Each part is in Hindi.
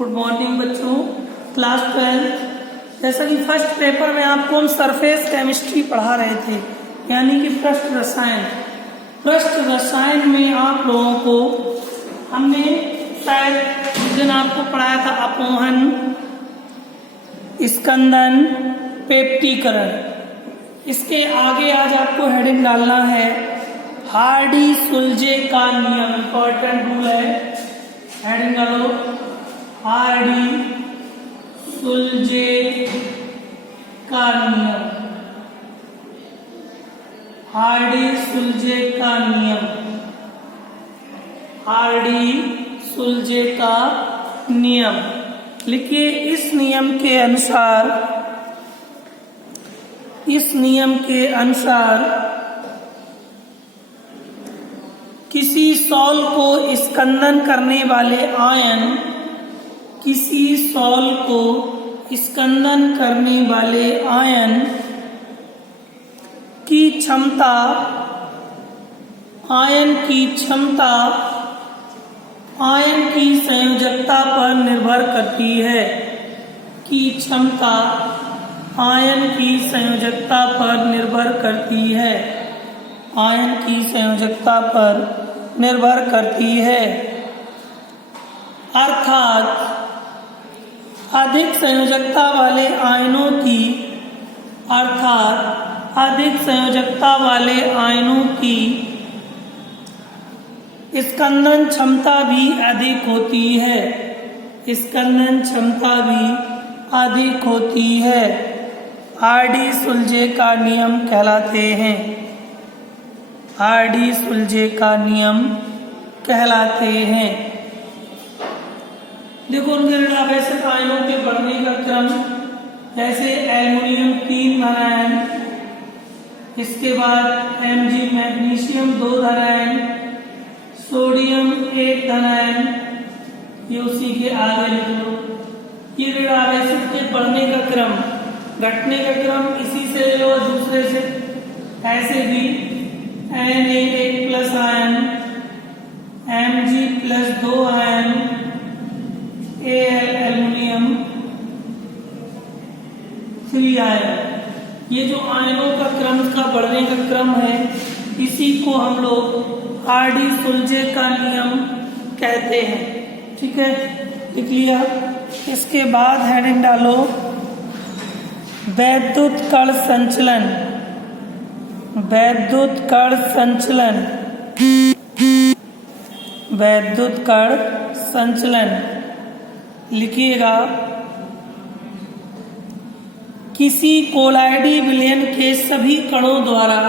गुड मॉर्निंग बच्चों, क्लास 12। जैसा कि फर्स्ट पेपर में आपको हम सरफेस केमिस्ट्री पढ़ा रहे थे, यानी कि पृष्ठ रसायन। पृष्ठ रसायन में आप लोगों को हमने शायद उस दिन आपको पढ़ाया था अपोहन, स्कंदन, पेप्टीकरण। इसके आगे आज आपको हेडिंग डालना है हार्डी सुलजे का नियम। इंपॉर्टेंट रूल है, हेडिंग डालो हार्डी सुलजे का नियम। हार्डी सुलजे का नियम, हार्डी सुलजे का नियम लिखिए। इस नियम के अनुसार किसी सॉल को स्कंदन करने वाले आयन, किसी सॉल को स्कंदन करने वाले आयन की क्षमता, आयन की क्षमता आयन की संयोजकता पर निर्भर करती है। की क्षमता आयन की संयोजकता पर निर्भर करती है। आयन की संयोजकता पर निर्भर करती है। अर्थात अधिक संयोजकता वाले आयनों की, अर्थात अधिक संयोजकता वाले आयनों की स्कंदन क्षमता भी अधिक होती है। स्कंदन क्षमता भी अधिक होती है। हार्डी सुलजे का नियम कहलाते हैं। हार्डी सुलजे का नियम कहलाते हैं। देखो उनके ऋणावेशक आयनों के बढ़ने का क्रम, जैसे एल्युमिनियम 3 धन आयन, इसके बाद Mg मैग्नीशियम 2 धन आयन, सोडियम 1 धन आयन, ये उसी के आगे लिख लो। ये ऋणावेशक के बढ़ने का क्रम, घटने का क्रम इसी से ले लो, दूसरे से ऐसे भी Na 1 plus ion, Mg plus 2 ion, Al aluminium 3 ion. ये जो आयनों का क्रम का बढ़ने का क्रम है, इसी को हम लोग हार्डी सुलजे का नियम कहते हैं। ठीक है, लिख लिया। इसके बाद हेडिंग डालो वैद्युत कण संचलन। वैद्युत कण संचलन, वैद्युत कण संचलन लिखिएगा। किसी कोलाइडी विलयन के सभी कणों द्वारा,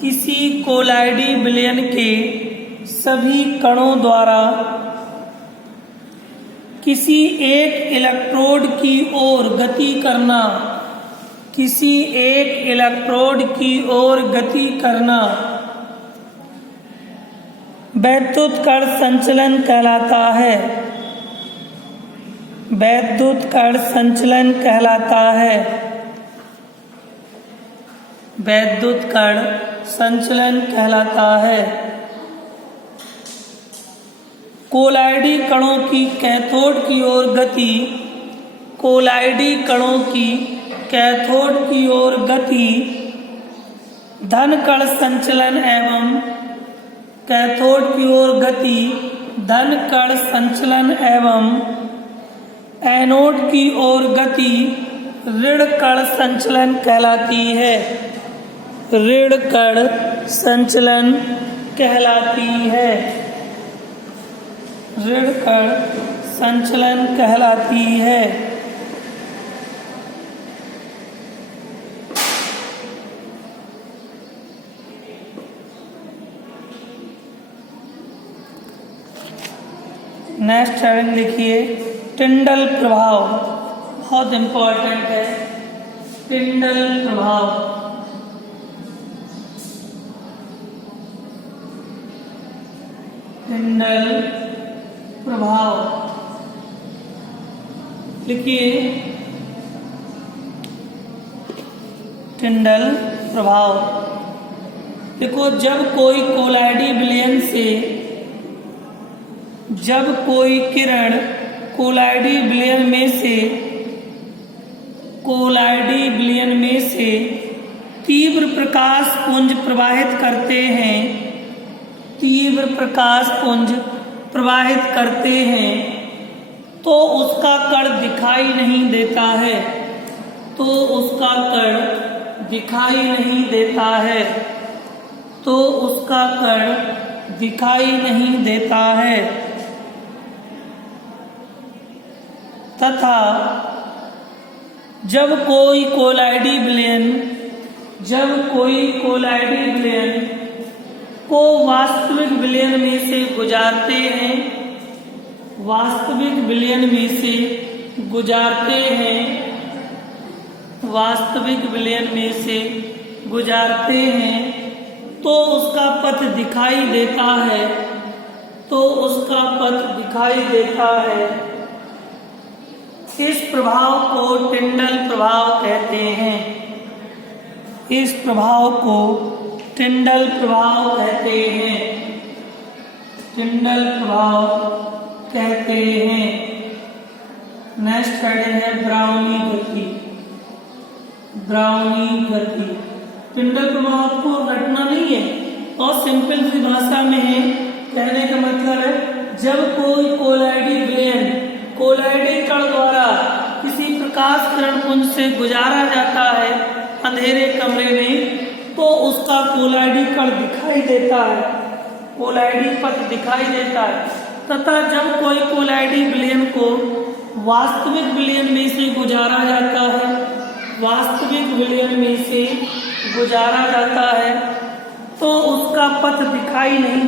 किसी कोलाइडी विलयन के सभी कणों द्वारा किसी एक इलेक्ट्रोड की ओर गति करना, किसी एक इलेक्ट्रोड की ओर गति करना वैद्युत कण संचलन कहलाता है। वैद्युत कण संचलन कहलाता है। वैद्युत कण संचलन कहलाता है। कोलाइडी कणों की कैथोड की ओर गति, कोलाइडी कणों की कैथोड की ओर गति धन कण संचलन एवं कैथोड की ओर गति धन कण संचलन एवं एनोड की ओर गति ऋण कण संचलन कहलाती है। ऋण कण संचलन कहलाती है। ऋण कण संचलन कहलाती है। नेक्स्ट हेडिंग लिखिए टिंडल प्रभाव। बहुत इंपॉर्टेंट है टिंडल प्रभाव। टिंडल प्रभाव लिखिए। टिंडल प्रभाव देखो, जब कोई कोलाइडी विलयन से, जब कोई किरण कोलाइडी विलयन में से तीव्र प्रकाश पुंज प्रवाहित करते हैं तो उसका कण दिखाई नहीं देता है। तो उसका कण दिखाई नहीं देता है तथा जब कोई कोलाइडी विलयन को वास्तविक विलयन में से गुजारते हैं तो उसका पथ दिखाई देता है। इस प्रभाव को टिंडल प्रभाव कहते हैं। नेक्स्ट हेडिंग है ब्राउनी गति। टिंडल प्रभाव को रटना नहीं है और सिंपल सी भाषा में है। कहने का मतलब है जब कोई कोलाइडी कण द्वारा किसी प्रकाश किरण पुंज से गुजारा जाता है अंधेरे कमरे में तो उसका कोलाइडी कण दिखाई देता है, कोलाइडी पथ दिखाई देता है। तथा जब कोई कोलाइडी विलयन को वास्तविक विलयन में से गुजारा जाता है तो उसका पथ दिखाई नहीं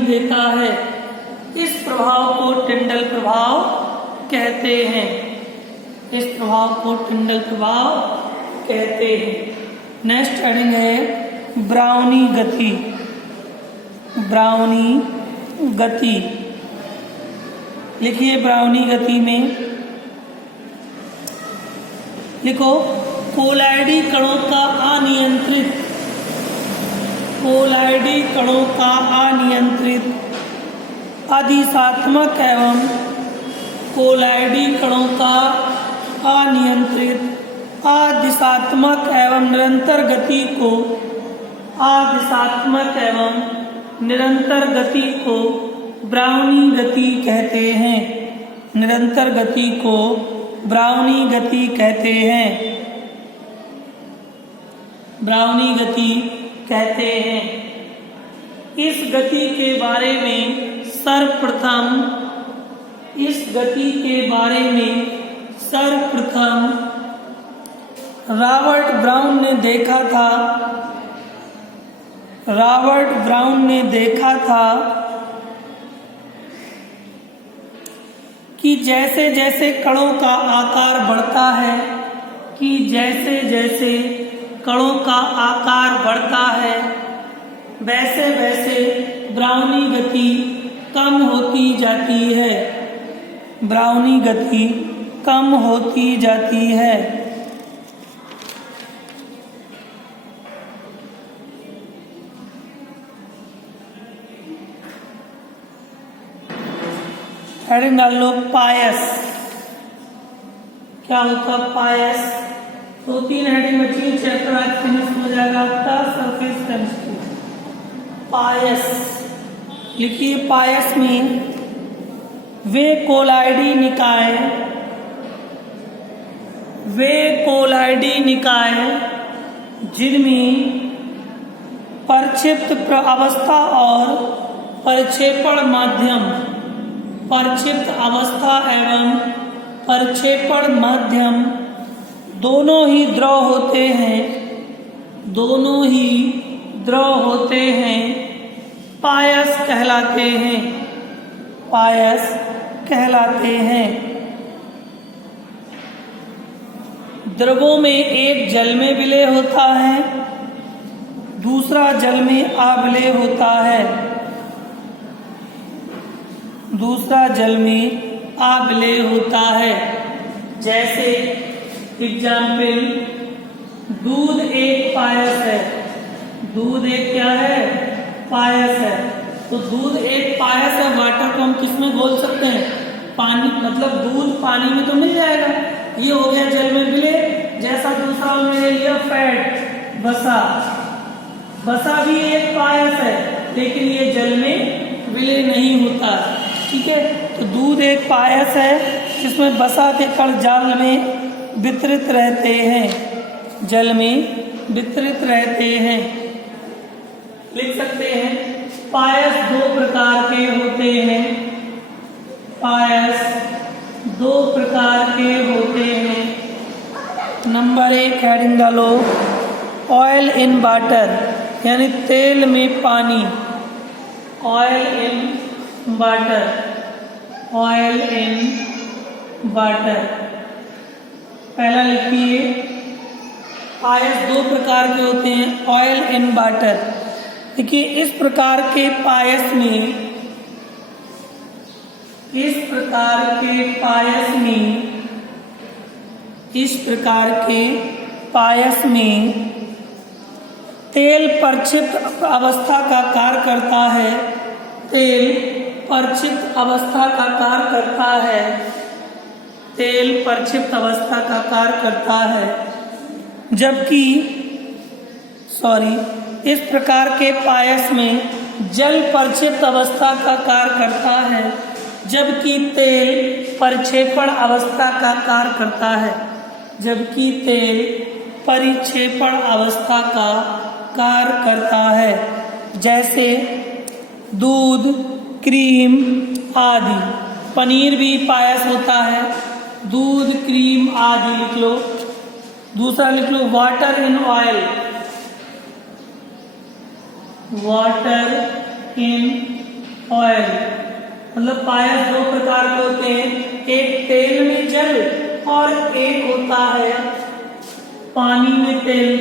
देता है। इस प्रभाव को टिंडल प्रभाव कहते हैं। नेक्स्ट हेडिंग है ब्राउनी गति। लिखिए ब्राउनी गति में लिखो कोलाइडी कणों का अनियंत्रित अधिशात्मक एवं निरंतर गति को ब्राउनी गति कहते हैं। इस गति के बारे में सर्वप्रथम रॉबर्ट ब्राउन ने देखा था कि जैसे जैसे कणों का आकार बढ़ता है वैसे वैसे ब्राउनी गति कम होती जाती है। हेडिंग डाल लो पायस। क्या होता पायस? 2-3 हेडिंग बची, चैप्टर आज फिनिश हो जाएगा आपका सरफेस केमिस्ट्री। पायस लिखिए। पायस में वे कोलाइडी निकाय जिनमें प्रक्षिप्त अवस्था और प्रक्षेपण माध्यम दोनों ही द्रव होते हैं पायस कहलाते हैं। द्रवों में एक जल में विलय होता है, दूसरा जल में अविलय होता है। जैसे एग्जाम्पल, दूध एक पायस है। पायस है। तो दूध एक पायस है, वाटर को हम किसमें घोल सकते हैं? पानी, मतलब दूध पानी में तो मिल जाएगा। ये हो गया जल में विलय। जैसा दूसरा मैंने लिया फैट, वसा। वसा भी एक पायस है, लेकिन ये जल में विलय नहीं होता। ठीक है, तो दूध एक पायस है जिसमें वसा के कण जल में वितरित रहते हैं, जल में वितरित रहते हैं। लिख सकते हैं पायस दो प्रकार के होते हैं, पायस दो प्रकार के होते हैं। नंबर 1 हेडिंग डालो, ऑयल इन वाटर, यानी तेल में पानी, oil in water, oil in water. पहला लिखिए, पायस दो प्रकार के होते हैं, ऑयल इन वाटर। देखिए इस प्रकार के पायस में, इस प्रकार के पायस में, इस प्रकार के पायस में तेल परिक्षिप्त अवस्था का कार्य करता है, तेल परिक्षिप्त अवस्था का कार्य करता है, तेल परिक्षिप्त अवस्था का कार्य करता है। जबकि इस प्रकार के पायस में जल परिक्षिप्त अवस्था का कार्य करता है, जबकि तेल परिक्षेपण अवस्था का कार्य करता है, जबकि तेल परिक्षेपण अवस्था का कार्य करता है। जैसे दूध, क्रीम आदि। पनीर भी पायस होता है, दूध, क्रीम आदि लिख लो। दूसरा लिख लो water in oil, water in oil. मतलब पायस दो प्रकार के होते हैं, एक तेल में जल और एक होता है पानी में तेल।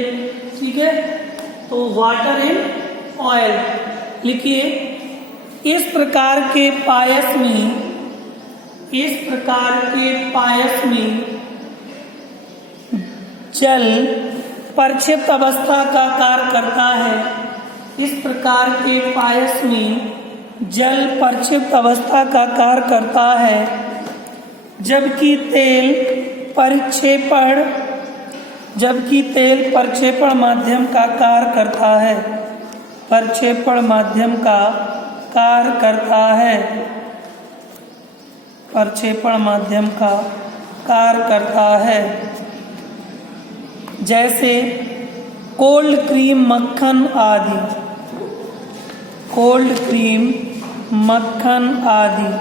ठीक है, तो वाटर इन ऑयल लिखिए। इस प्रकार के पायस में, इस प्रकार के पायस में जल परिक्षिप्त अवस्था का कार्य करता है, इस प्रकार के पायस में जल परिक्षिप्त अवस्था का कार्य करता है, जबकि तेल परिक्षेपण, जबकि तेल परिक्षेपण माध्यम का कार्य करता है, परिक्षेपण माध्यम का कार्य करता है, परिक्षेपण माध्यम का कार्य करता है। जैसे कोल्ड क्रीम, मक्खन आदि, कोल्ड क्रीम, मक्खन आदि,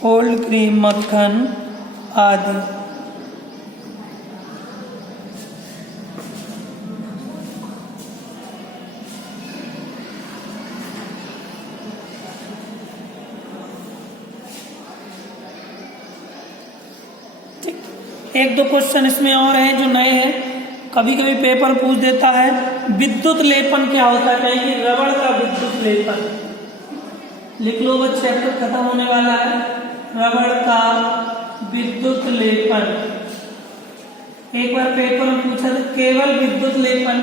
कोल्ड क्रीम, मक्खन आदि। एक दो क्वेश्चन इसमें और हैं जो नए हैं, कभी कभी पेपर पूछ देता है विद्युत लेपन क्या होता है, कहेंगे रबड़ का विद्युत लेपन। लिख लो, बस चैप्टर खत्म होने वाला है। रबड़ का विद्युत लेपन, एक बार पेपर में पूछा था केवल विद्युत लेपन,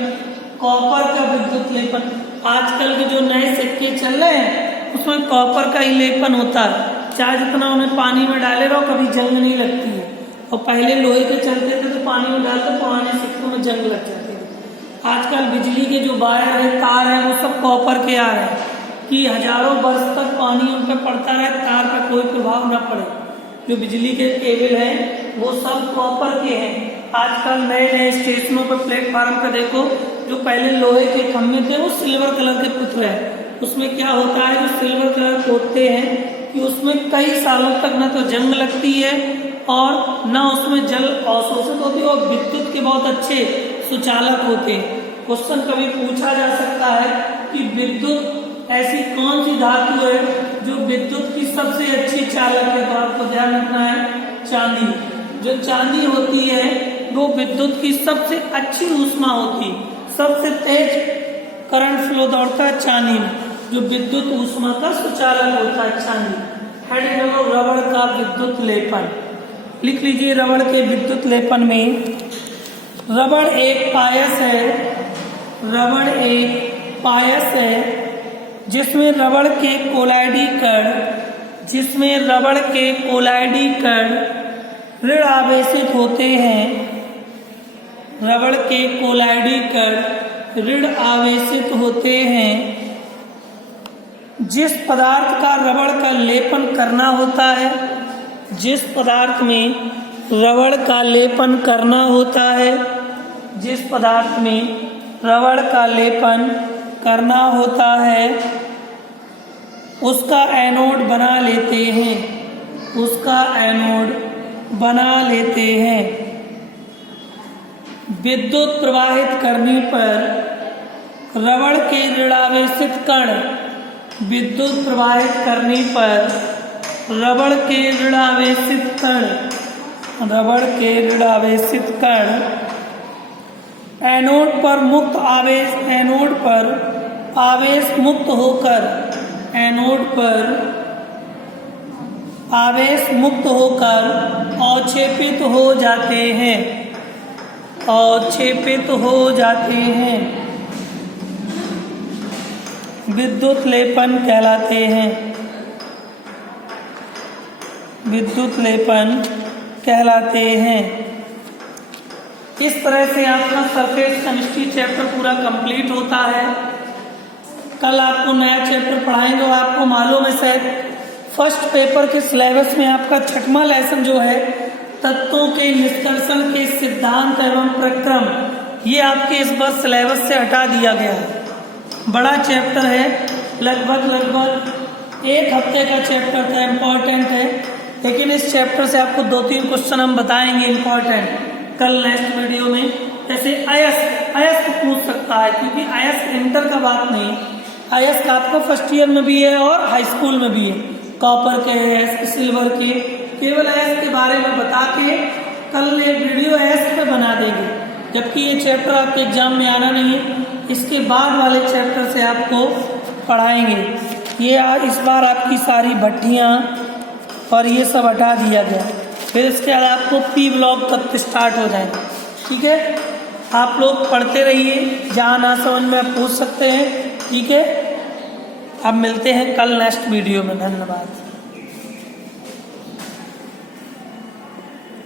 कॉपर का विद्युत लेपन। आजकल के जो नए सिक्के चल रहे हैं उसमें कॉपर का ही लेपन होता है, चाहे जितना उन्हें पानी में डाले रहो कभी जंग नहीं लगती है। और पहले लोहे के चलते थे तो पानी में डालते पुराने सिक्कों में जंग लग जाती थी। आजकल बिजली के जो वायर है, तार है, वो सब कॉपर के आ रहे हैं कि हजारों वर्ष तक पानी उन पर पड़ता रहे, तार पर कोई प्रभाव न पड़े। जो बिजली के केबल हैं वो सब कॉपर के हैं। आजकल नए नए स्टेशनों पर प्लेटफार्म पर देखो, जो पहले लोहे के खंभे थे वो सिल्वर कलर के पुत रहे हैं। उसमें क्या होता है, जो सिल्वर कलर पोतते हैं कि उसमें कई सालों तक न तो जंग लगती है और न उसमें जल अवशोषित होती है, और विद्युत के बहुत अच्छे सुचालक होते हैं। क्वेश्चन कभी पूछा जा सकता है कि विद्युत ऐसी कौन सी धातु है जो विद्युत की सबसे अच्छी चालक है, तो आपको ध्यान रखना है चांदी। जो चांदी होती है वो विद्युत की सबसे अच्छी ऊष्मा होती है, सबसे तेज करंट फ्लो दौड़ता है चांदी में, जो विद्युत ऊष्मा का सुचालक होता है चांदी। हेडिंग रबड़ का विद्युत लेपन लिख लीजिए। रबड़ के विद्युत लेपन में, रबड़ एक पायस है, रबड़ एक पायस है जिसमें रबड़ के कोलाइडी कण ऋण आवेशित होते हैं। रबड़ के कोलाइडी कण ऋण आवेशित होते हैं। जिस पदार्थ का रबड़ का लेपन करना होता है, जिस पदार्थ में रबड़ का लेपन करना होता है, जिस पदार्थ में रबड़ का लेपन करना होता है, उसका एनोड बना लेते हैं, उसका एनोड बना लेते हैं। विद्युत प्रवाहित करने पर रबड़ के ऋणावेशित कण, विद्युत प्रवाहित करने पर रबड़ के ऋणावेशित कण एनोड पर आवेश मुक्त होकर अवक्षेपित हो जाते हैं। विद्युत लेपन कहलाते हैं। इस तरह से आपका सरफेस केमिस्ट्री चैप्टर पूरा कंप्लीट होता है। कल आपको नया चैप्टर पढ़ाएंगे और आपको मालूम है शायद फर्स्ट पेपर के सिलेबस में आपका 6वां लेसन जो है तत्वों के निष्कर्षण के सिद्धांत एवं प्रक्रम, ये आपके इस बार सिलेबस से हटा दिया गया है। बड़ा चैप्टर है, लगभग 1 हफ्ते का चैप्टर था, इम्पोर्टेंट है। लेकिन इस चैप्टर से आपको 2-3 क्वेश्चन हम बताएंगे इम्पोर्टेंट कल नेक्स्ट वीडियो में। जैसे आयस को पूछ सकता है, क्योंकि आयस इंटर का बात नहीं, आयस का आपका फर्स्ट ईयर में भी है और हाई स्कूल में भी है। कॉपर के आयस, सिल्वर के, केवल आयस के बारे में बता के कल एक वीडियो आयस पे बना देंगे। जबकि ये चैप्टर आपके एग्जाम में आना नहीं है, इसके बाद वाले चैप्टर से आपको पढ़ाएंगे। ये इस बार आपकी सारी भट्टियाँ और ये सब हटा दिया गया। फिर इसके बाद आपको पी ब्लॉक तक स्टार्ट हो जाएगा। ठीक है, आप लोग पढ़ते रहिए, जहाँ ना समझ में आप पूछ सकते हैं। ठीक है, अब मिलते हैं कल नेक्स्ट वीडियो में। धन्यवाद।